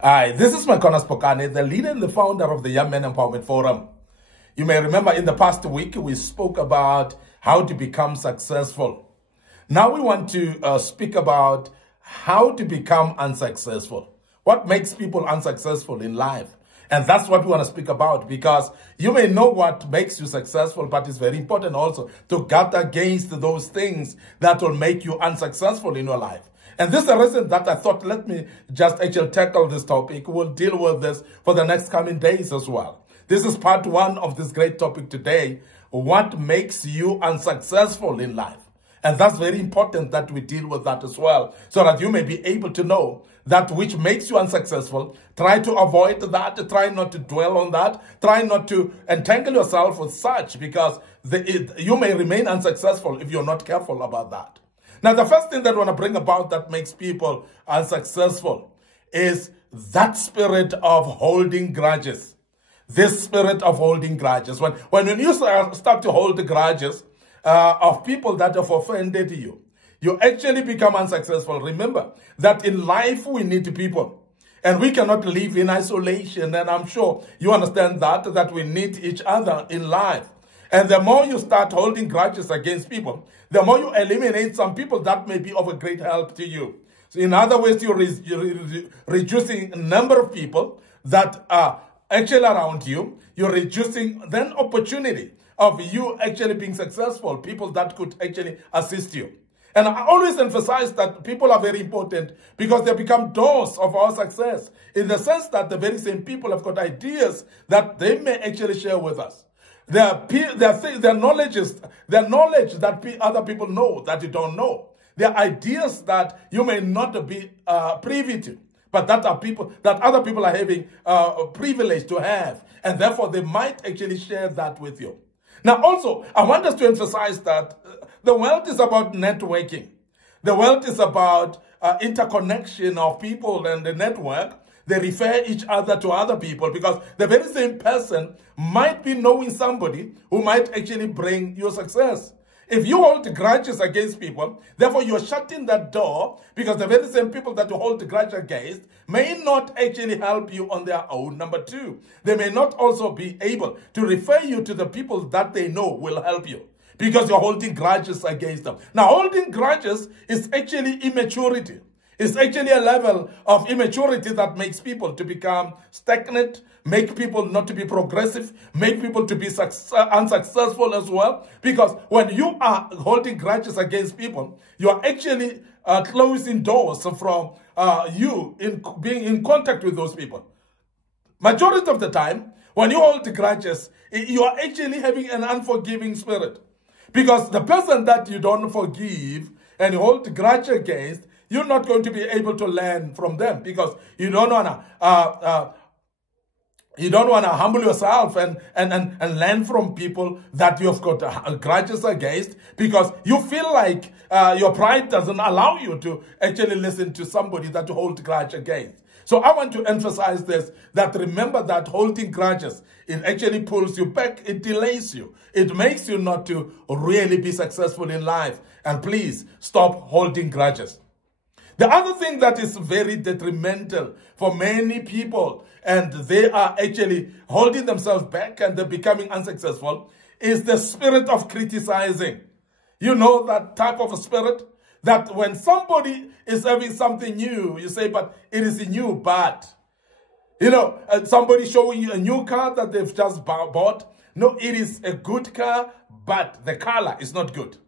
Hi, this is Makona Spokane, the leader and the founder of the Young Men Empowerment Forum. You may remember in the past week, we spoke about how to become successful. Now we want to speak about how to become unsuccessful. What makes people unsuccessful in life? And that's what we want to speak about, because you may know what makes you successful, but it's very important also to guard against those things that will make you unsuccessful in your life. And this is the reason that I thought, let me just actually tackle this topic. We'll deal with this for the next coming days as well. This is part one of this great topic today. What makes you unsuccessful in life? And that's very important that we deal with that as well, so that you may be able to know that which makes you unsuccessful. Try to avoid that. Try not to dwell on that. Try not to entangle yourself with such, because you may remain unsuccessful if you're not careful about that. Now, the first thing that I want to bring about that makes people unsuccessful is that spirit of holding grudges. This spirit of holding grudges. When you start to hold the grudges of people that have offended you, you actually become unsuccessful. Remember that in life we need people. And we cannot live in isolation. And I'm sure you understand that we need each other in life. And the more you start holding grudges against people, the more you eliminate some people that may be of a great help to you. So in other ways, you're reducing the number of people that are actually around you. You're reducing then opportunity of you actually being successful, people that could actually assist you. And I always emphasize that people are very important because they become doors of our success, in the sense that the very same people have got ideas that they may actually share with us. Their knowledge that other people know that you don't know. Their ideas that you may not be privy to, but that other people are having privilege to have, and therefore they might actually share that with you. Now, also, I want us to emphasize that the world is about networking. The world is about interconnection of people and the network. They refer each other to other people, because the very same person might be knowing somebody who might actually bring you success. If you hold grudges against people, therefore you're shutting that door, because the very same people that you hold the grudge against may not actually help you on their own. Number two, they may not also be able to refer you to the people that they know will help you, because you're holding grudges against them. Now, holding grudges is actually immaturity. It's actually a level of immaturity that makes people to become stagnant, make people not to be progressive, make people to be unsuccessful as well. Because when you are holding grudges against people, you are actually closing doors from you in being in contact with those people. Majority of the time, when you hold grudges, you are actually having an unforgiving spirit. Because the person that you don't forgive and you hold grudge against, you're not going to be able to learn from them, because you don't wanna humble yourself and learn from people that you've got grudges against, because you feel like your pride doesn't allow you to actually listen to somebody that you hold grudge against. So I want to emphasize this, that remember that holding grudges, it actually pulls you back, it delays you, it makes you not to really be successful in life. And please stop holding grudges. The other thing that is very detrimental for many people, and they are actually holding themselves back and they're becoming unsuccessful, is the spirit of criticizing. You know that type of a spirit? That when somebody is having something new, you say, but it is new, but. You know, somebody showing you a new car that they've just bought. No, it is a good car, but the color is not good.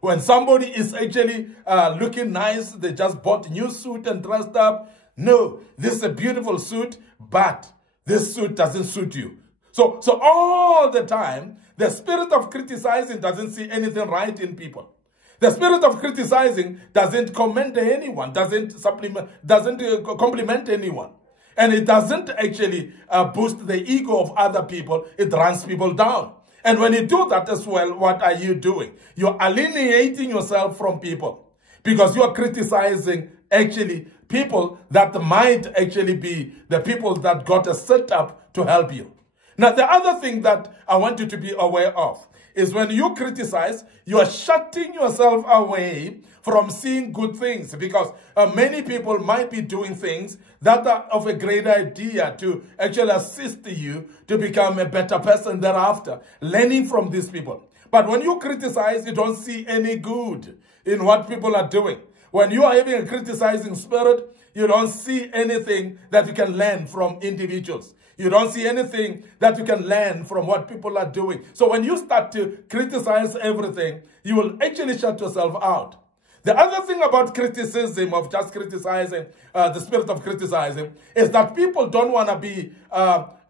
When somebody is actually looking nice, they just bought a new suit and dressed up. No, this is a beautiful suit, but this suit doesn't suit you. So all the time, the spirit of criticizing doesn't see anything right in people. The spirit of criticizing doesn't commend anyone, doesn't compliment anyone. And it doesn't actually boost the ego of other people. It runs people down. And when you do that as well, what are you doing? You're alienating yourself from people, because you are criticizing actually people that might actually be the people that God has set up to help you. Now, the other thing that I want you to be aware of is when you criticize, you are shutting yourself away from seeing good things, because many people might be doing things that are of a great idea to actually assist you to become a better person thereafter, learning from these people. But when you criticize, you don't see any good in what people are doing. When you are having a criticizing spirit, you don't see anything that you can learn from individuals. You don't see anything that you can learn from what people are doing. So when you start to criticize everything, you will actually shut yourself out. The other thing about criticism, of just criticizing, the spirit of criticizing, is that people don't want to be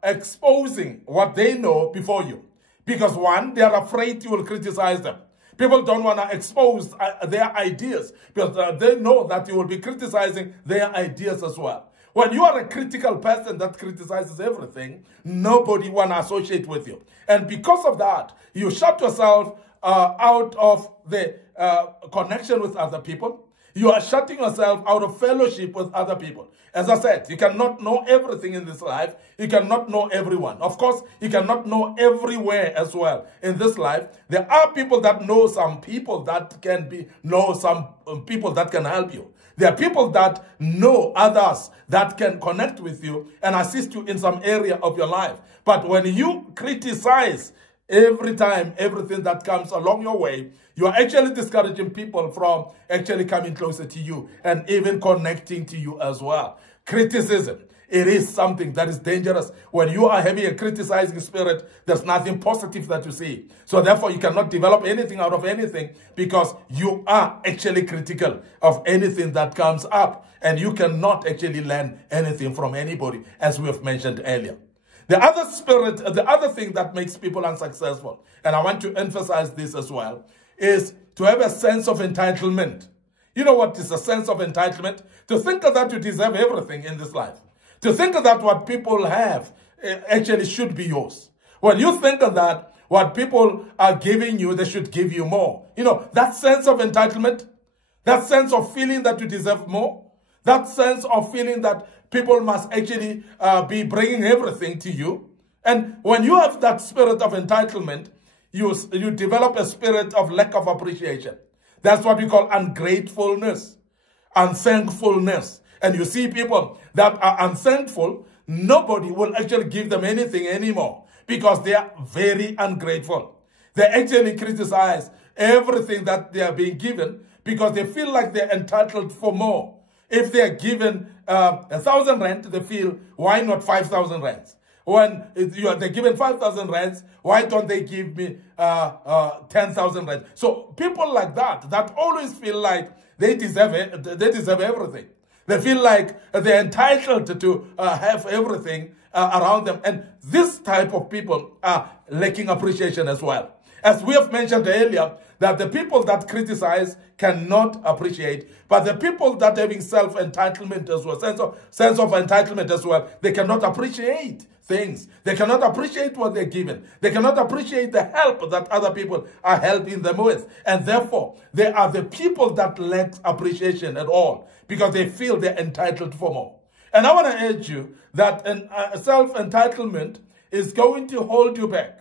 exposing what they know before you. Because one, they are afraid you will criticize them. People don't want to expose their ideas because they know that you will be criticizing their ideas as well. When you are a critical person that criticizes everything, nobody want to associate with you. And because of that, you shut yourself out of the connection with other people. You are shutting yourself out of fellowship with other people. As I said, you cannot know everything in this life. You cannot know everyone. Of course, you cannot know everywhere as well in this life. There are people that know some people that can know some people that can help you. There are people that know others that can connect with you and assist you in some area of your life. But when you criticize every time, everything that comes along your way, you are actually discouraging people from actually coming closer to you and even connecting to you as well. Criticism, it is something that is dangerous. When you are having a criticizing spirit, there's nothing positive that you see. So therefore, you cannot develop anything out of anything because you are actually critical of anything that comes up. And you cannot actually learn anything from anybody, as we have mentioned earlier. The other thing that makes people unsuccessful, and I want to emphasize this as well, is to have a sense of entitlement. You know what is a sense of entitlement? To think that you deserve everything in this life. To think that what people have actually should be yours. When you think that what people are giving you, they should give you more. You know, that sense of entitlement, that sense of feeling that you deserve more, that sense of feeling that people must actually be bringing everything to you. And when you have that spirit of entitlement, you develop a spirit of lack of appreciation. That's what we call ungratefulness, unthankfulness. And you see people that are unthankful, nobody will actually give them anything anymore because they are very ungrateful. They actually criticize everything that they are being given because they feel like they're entitled for more. If they are given 1,000 rand, they feel, why not 5,000 rands? When they're given 5,000 rands, why don't they give me 10,000 rands? So people like that always feel like they deserve everything. They feel like they're entitled to have everything around them. And this type of people are lacking appreciation as well. As we have mentioned earlier, that the people that criticize cannot appreciate, but the people that having self-entitlement as well, sense of entitlement as well, they cannot appreciate things. They cannot appreciate what they're given. They cannot appreciate the help that other people are helping them with. And therefore, they are the people that lack appreciation at all because they feel they're entitled for more. And I want to urge you that self-entitlement is going to hold you back.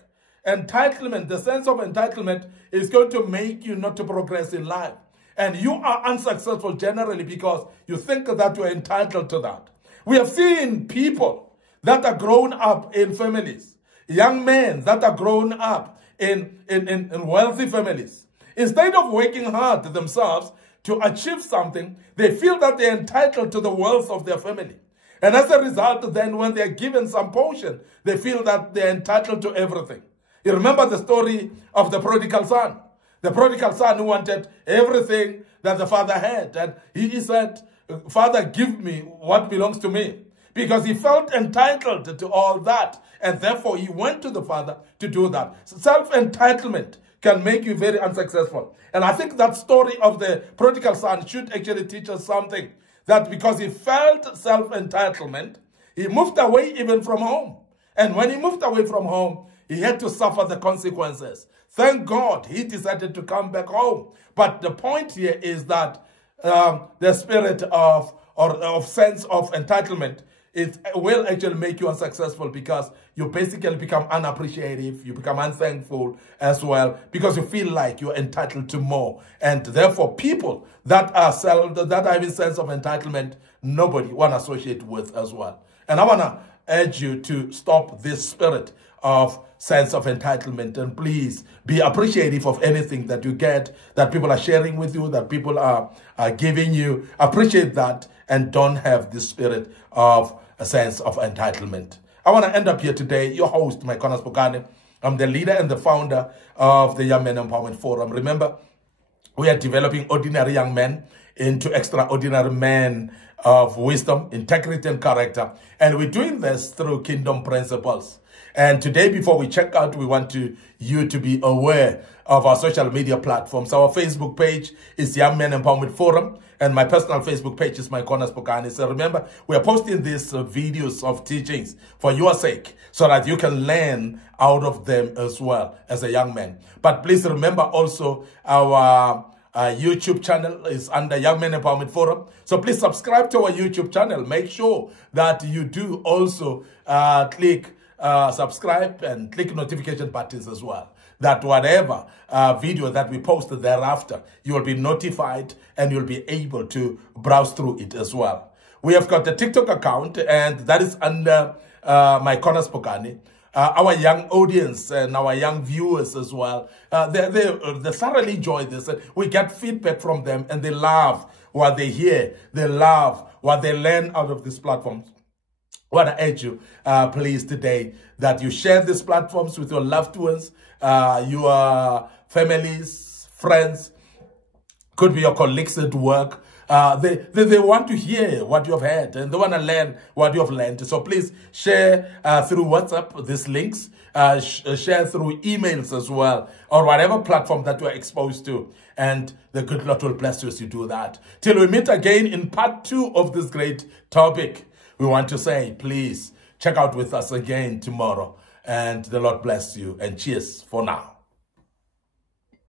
Entitlement, the sense of entitlement, is going to make you not to progress in life. And you are unsuccessful generally because you think that you're entitled to that. We have seen people that are grown up in families, young men that are grown up in wealthy families. Instead of working hard themselves to achieve something, they feel that they're entitled to the wealth of their family. And as a result, then when they're given some portion, they feel that they're entitled to everything. You remember the story of the prodigal son. The prodigal son who wanted everything that the father had. And he said, Father, give me what belongs to me. Because he felt entitled to all that. And therefore, he went to the father to do that. Self-entitlement can make you very unsuccessful. And I think that story of the prodigal son should actually teach us something. That because he felt self-entitlement, he moved away even from home. And when he moved away from home, he had to suffer the consequences. Thank God he decided to come back home. But the point here is that the spirit of of sense of entitlement, it will actually make you unsuccessful, because you basically become unappreciative, you become unthankful as well, because you feel like you're entitled to more. And therefore, people that are having sense of entitlement, nobody want to associate with as well. And I want to urge you to stop this spirit of sense of entitlement, and please be appreciative of anything that you get, that people are sharing with you, that people are giving you. Appreciate that, and don't have this spirit of a sense of entitlement. I want to end up here today, your host, Mykonas Spokane. I'm the leader and the founder of the Young Men Empowerment Forum. Remember, we are developing ordinary young men into extraordinary men of wisdom, integrity, and character. And we're doing this through kingdom principles. And today, before we check out, we want you to be aware of our social media platforms. Our Facebook page is Young Men Empowerment Forum, and my personal Facebook page is Mykonas Spokane. So remember, we are posting these videos of teachings for your sake, so that you can learn out of them as well as a young man. But please remember also, our YouTube channel is under Young Men Empowerment Forum. So please subscribe to our YouTube channel. Make sure that you do also click subscribe and click notification buttons as well, that whatever video that we post thereafter, you will be notified and you'll be able to browse through it as well. We have got a TikTok account, and that is under Mykonas Spokane. Our young audience and our young viewers as well, they thoroughly enjoy this. And we get feedback from them, and they love what they hear. They love what they learn out of these platforms. I want to urge you, please, today, that you share these platforms with your loved ones, your families, friends, could be your colleagues at work. They want to hear what you have heard, and they want to learn what you have learned. So please share through WhatsApp these links, share through emails as well, or whatever platform that you are exposed to. And the good Lord will bless you as you do that. Till we meet again in part 2 of this great topic, we want to say, please check out with us again tomorrow. And the Lord bless you, and cheers for now.